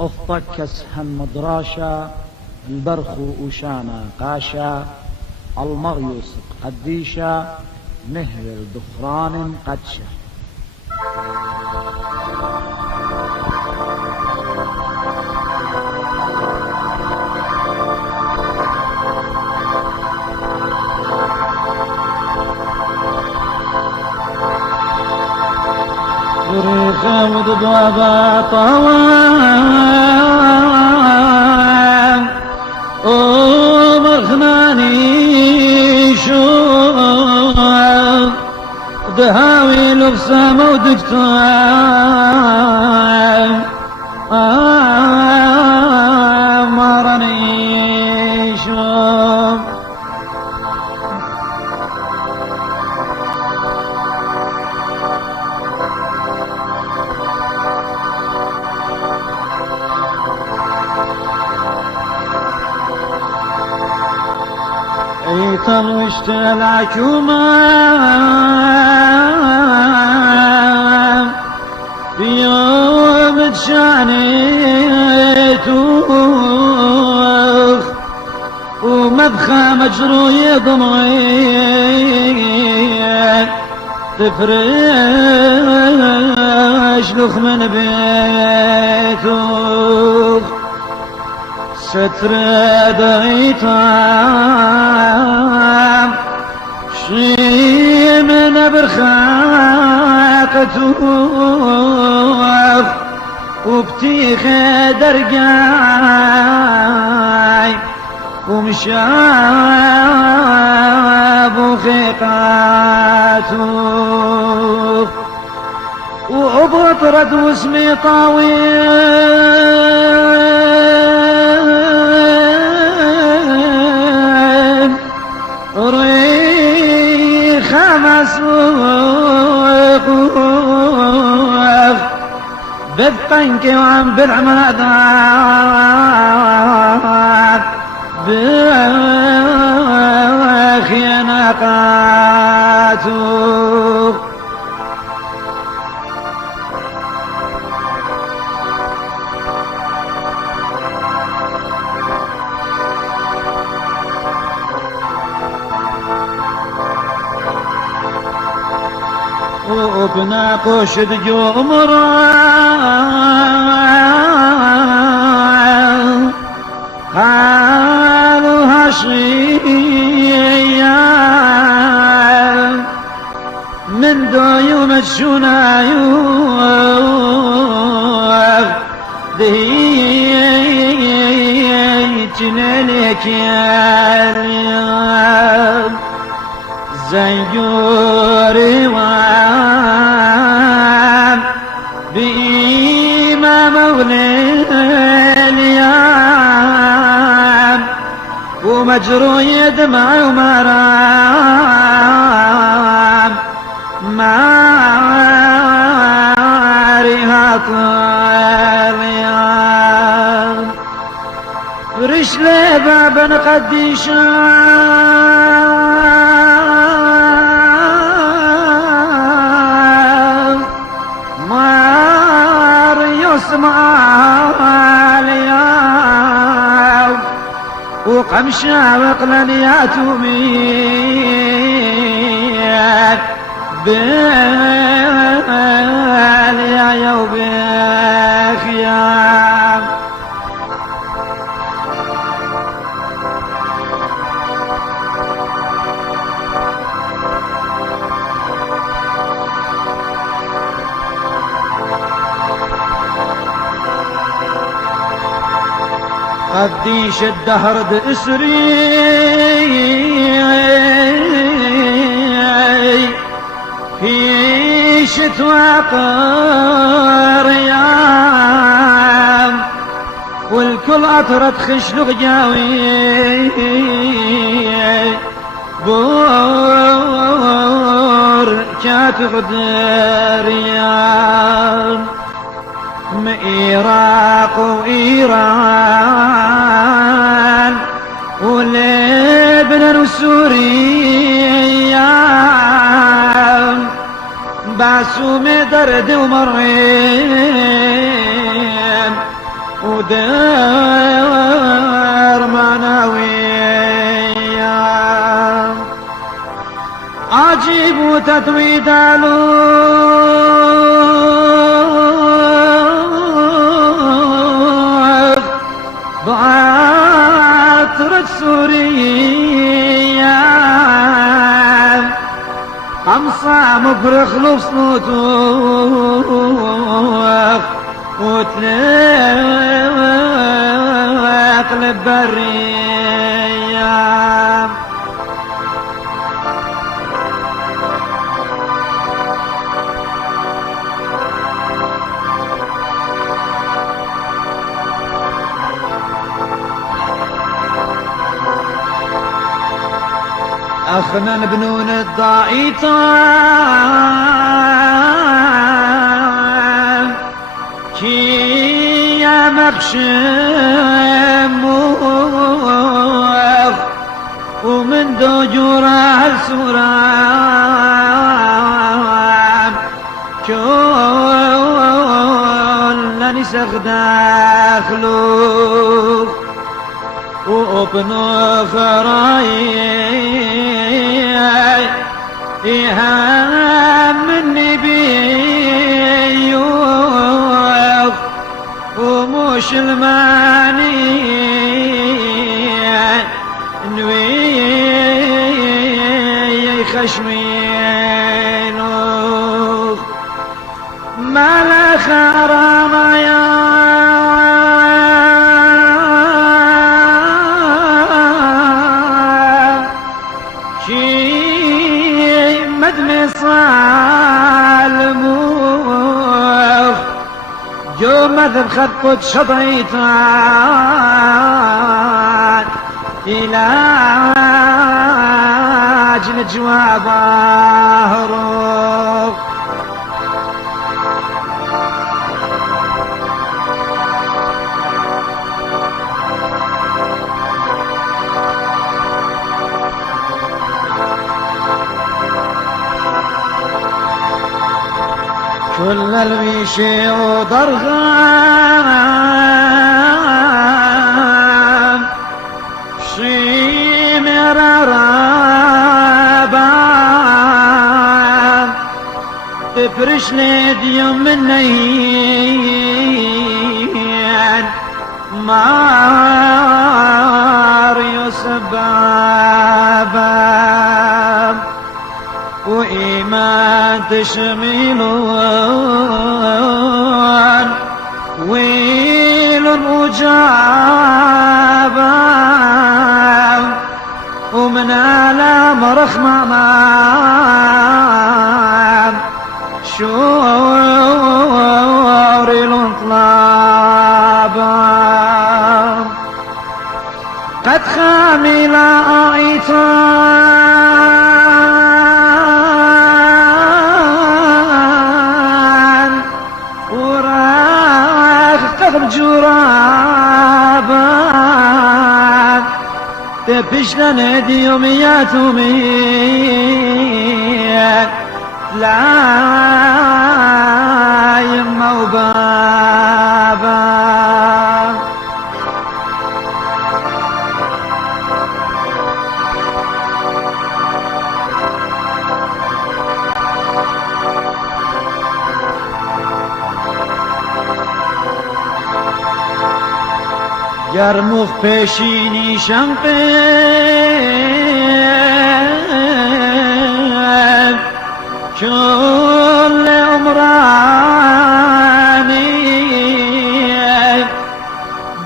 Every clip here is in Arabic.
أفطك سهم مدراشا البرخ أوشانا قاشا المغيوس قديشا نهر الدخران قدشا. بريخة ودبابة طوام ومرخماني شوف دهاوي لبسام ودكتام مرني شوف ايطل واشتلع كمان يوم تشانيتوخ ومبخى مجروي ضميك تفرش لخ من بيتوخ ستر دغيطام شي من برخاقتوخ وبتيخ درقاي ومشاب وخيقاتوخ وبطرد واسمي طاويل ريخ مسوق بذقنك وعن بالعمادات بخيانقاتوخ وبناقش بجمرة قالوا هشيا من ديوم الشنايوخ دهيتنا لك يا رياض زيوري وام بإيما مولي اليام ومجروي دمع ومرام ماريها طاليان رشلي بابا قديشان ماريوس ماليان وقمشا وقلن يا توميات باليا يوبخيام قديش الدهر بأسري في شتوى قريان والكل أطرد خشلق جاوي بور كاتب دريان عراق وإيران ولبنان وسوريا بعسوم درد ومرين ودير معنوية عجيب وتتويد ألوف بعطرة سورية أمصى مفرخ لصنوتوخ وتلق للبرية أخنا البنون الضائطان كي يا مخشم ومن دجور السوران كل نسخ داخلو وابن خراي إيهام النبي ومش الماني نوي خشمين ما لا خرام يا جو مثل خط شطيطان علاج الجواب ظهره كل الويشي وضرغان شيمر رابان تفرش لي ديوم منين ماريو سبابا وإيمان تشميلون ويل وجابا ومن آلام رخمام شور الانطلابا قد خامل آيتان وراخ تغب جرابا تبشنا ندي يوميات وميات لا يما وبابا يرمخ بشيني شنقين كل عمراني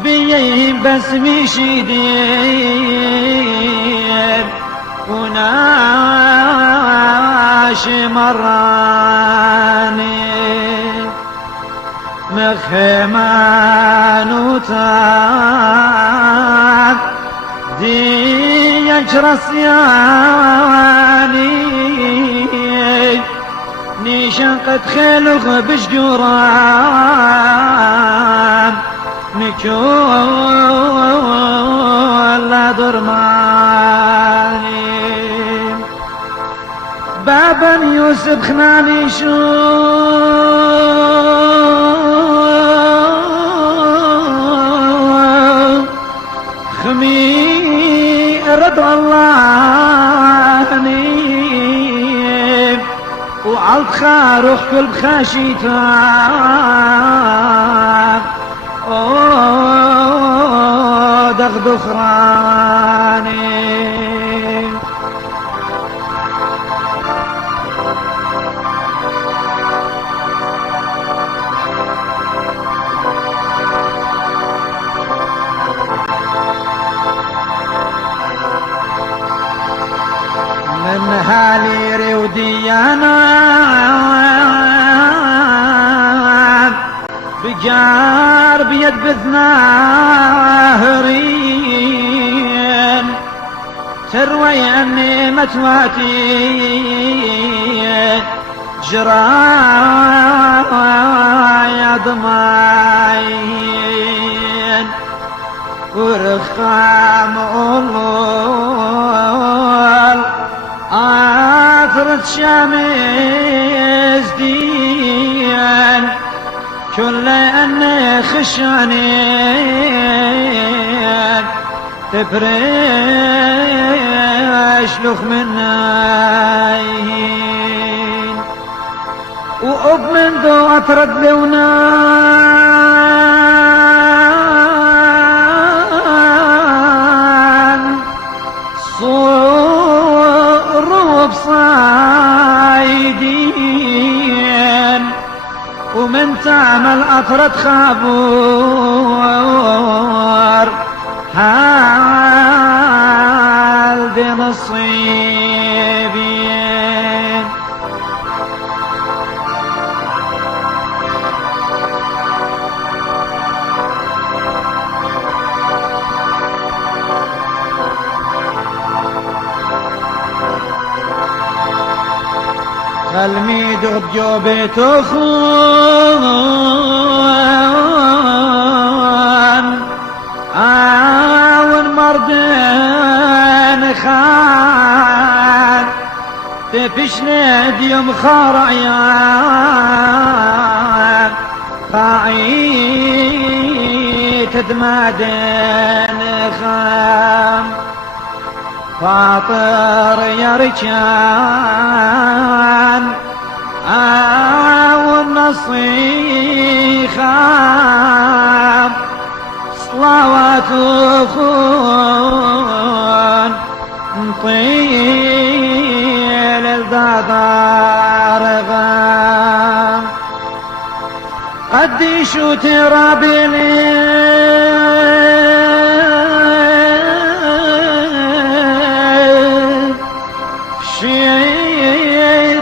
بيه بسمي شديد وناش مراني مخمانوتان دي رسياني نيشان قد خلق بشجران مكول درماني بابا يوسف خناني شو ومي رضا الله نيم وعلى خاروح كل بخاشيتها دغدغ راني من هالي وديانا بجار بيد بثناهرين تروي أني متواتي جرايا ضماين ورخام أول آثرت شمس ديان كل أن خشانين تفرش لخ مناين وأب من ذو أطرد لونان صور بصايدين ومن تعمل أطرد خابور حال بنصيبين قلبي دغ جوبت أخوان عاون مردين خان تفشنا ديوم خارعيان قاعي تدمادين خان فاطر يا رجال والنصيخة صلوات أخون طيل الدار غام قديش ترابي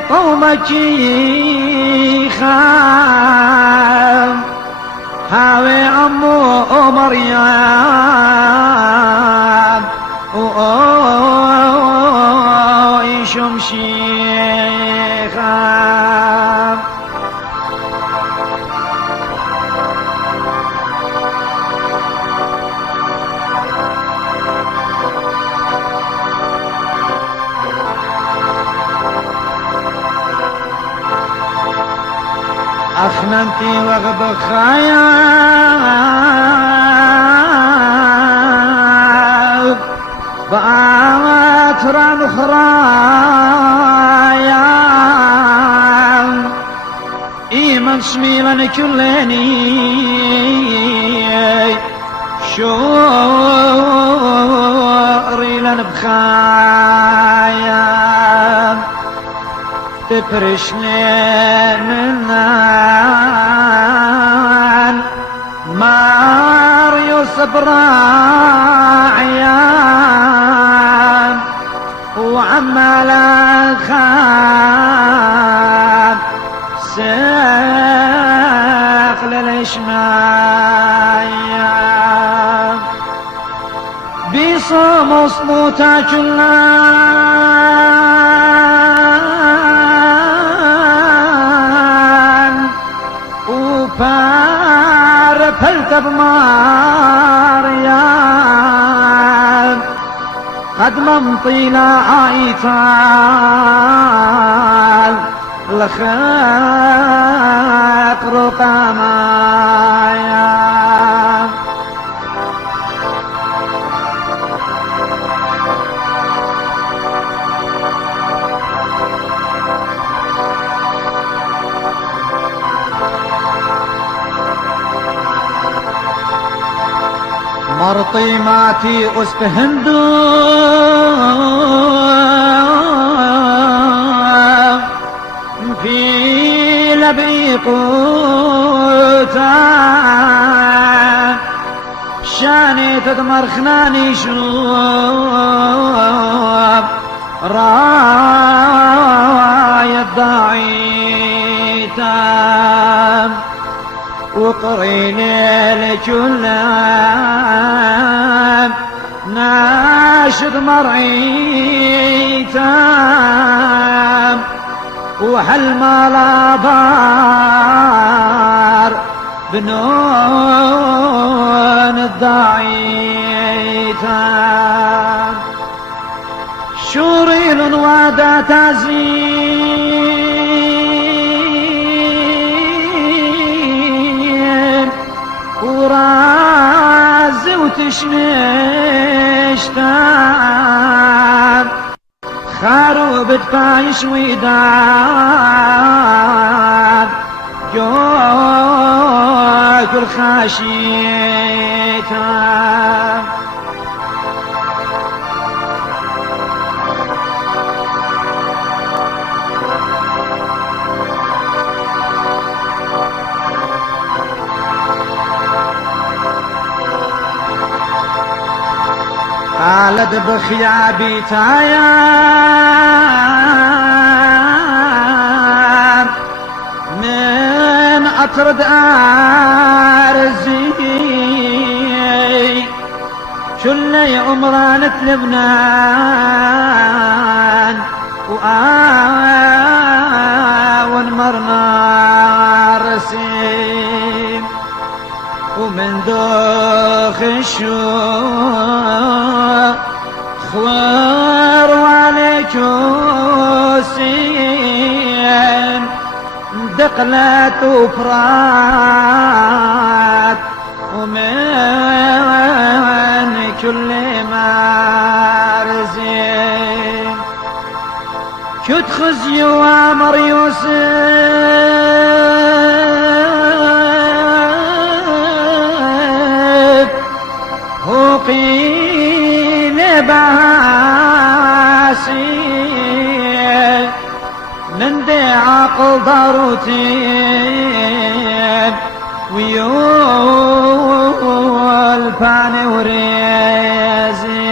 طومكي خام هاوي أمو مريم وإيشم شيخام أخنمتي وغب خيال بأتران خرايا إيمان شميلا كلني شوري لنبخايا تفرشني منان ماريو صبراعيان وعمال خان ساقل الاشمايان بصوم صموتا كلان وبار فلتب ماريان قد ممطيلا عيطان لخاق رقمايا مرطيماتي أستهندو في لبي قوتا شاني تدمر خناني شروب راية الضعيتا وقريني لكلام ناشد مرعيتا وحل ما لا بار بنون الضعيتا شوريل وادا تزين ورازي وتشنشتان خارو بتفايش ويدان جوك الخاشيتان خالد بخيابي تايام من أطرد أرزي شلي عمرانة لبنان وآون مرنا رسيم ومن دوخ الشوق خوار وعليك وسين دقلت وفرات ومن كل مارزين كنت خزي وامر يوسف هو قيل باسي من دي عقل ضروتين ويول فاني وريزين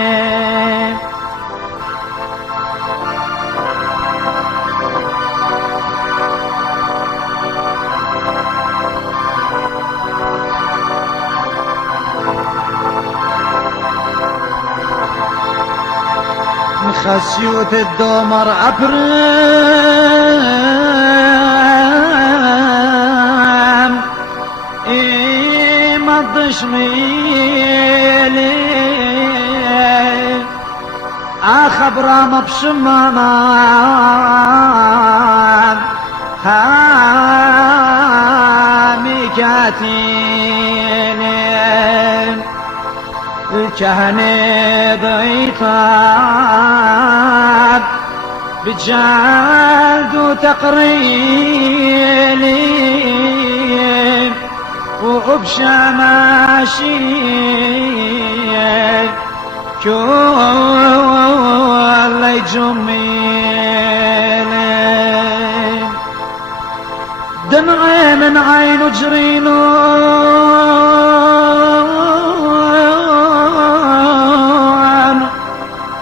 خسيوت الدمر أبرام ما تشميلي أخبر بشمامان هامي كاتيني الكهنة ضيطان بجلد وتقريلي وبشماشي كل يجميلي دمعي من عين جرينو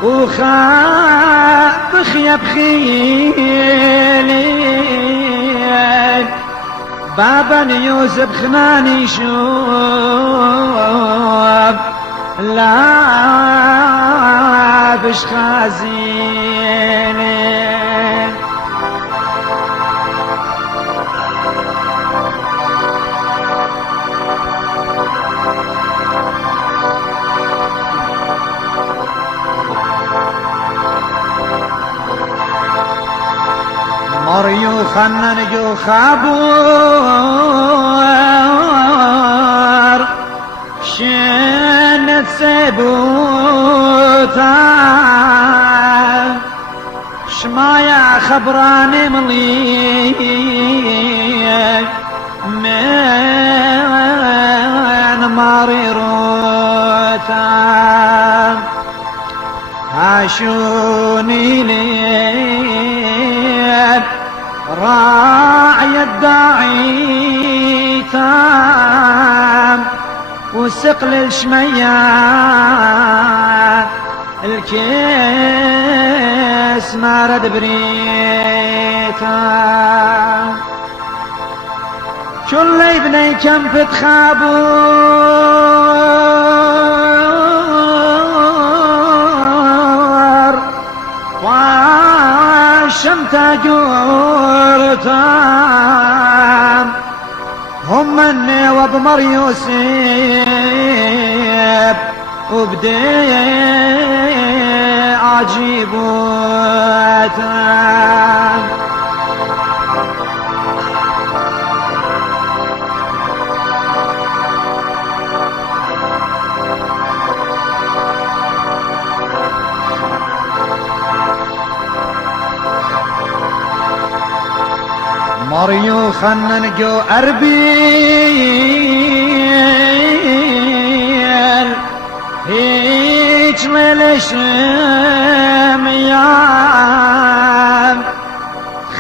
وخاف خياب خيلي بابا يوسف خناني شوف لا بش خازيني مريو خنن جو خابور شنت سبوتا شمايا خبراني ملي من ماري رود هاشوني لي راعي الداعي تام وسقل الشمية الكيس ما رد بريتا كل ابني كم بتخابر وشمت جورتام هم مني وبمر يوسف وبدي عجيبوتام مريو خننجو أربيل هيج للشم يام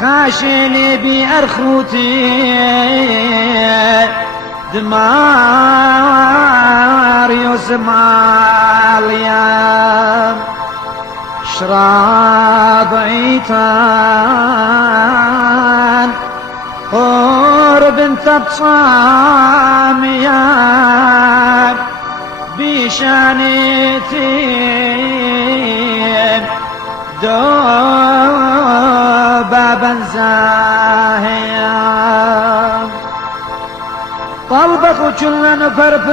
خاشلي بأرخوتي دمار يسمع اليام شراب عيتان قرب انت بصام يا بشانتين دو بابا زاهيا طلبك وكلنا نفر في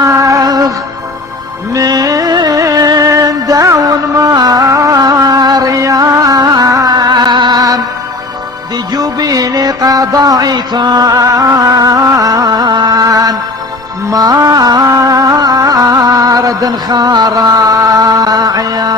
الله من داون مريم دي جوبي لقضاء كان مارد خراعيا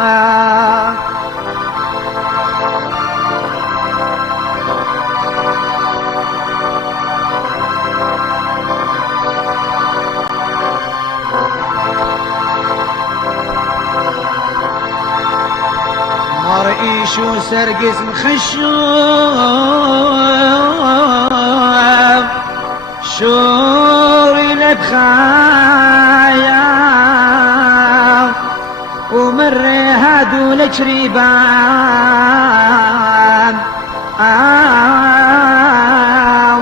مرئيشو سرقس مخشوف شوري لبخايا ومر هادو لجريبان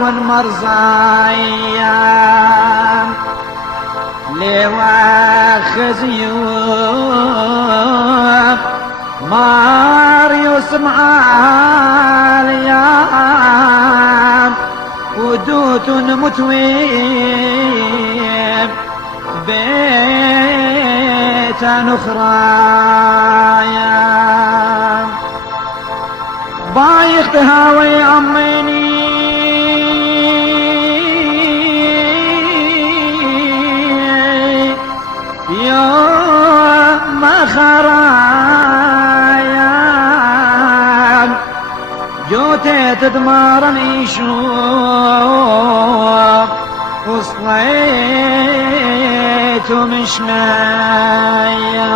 والمرزايا لواخذ يوم ماريوس معاليا ودوت متويب بيت نخرايا بايخ تهاوي أميني يوم خرايا جوتي تدمارن يشوف وصليت مش مايا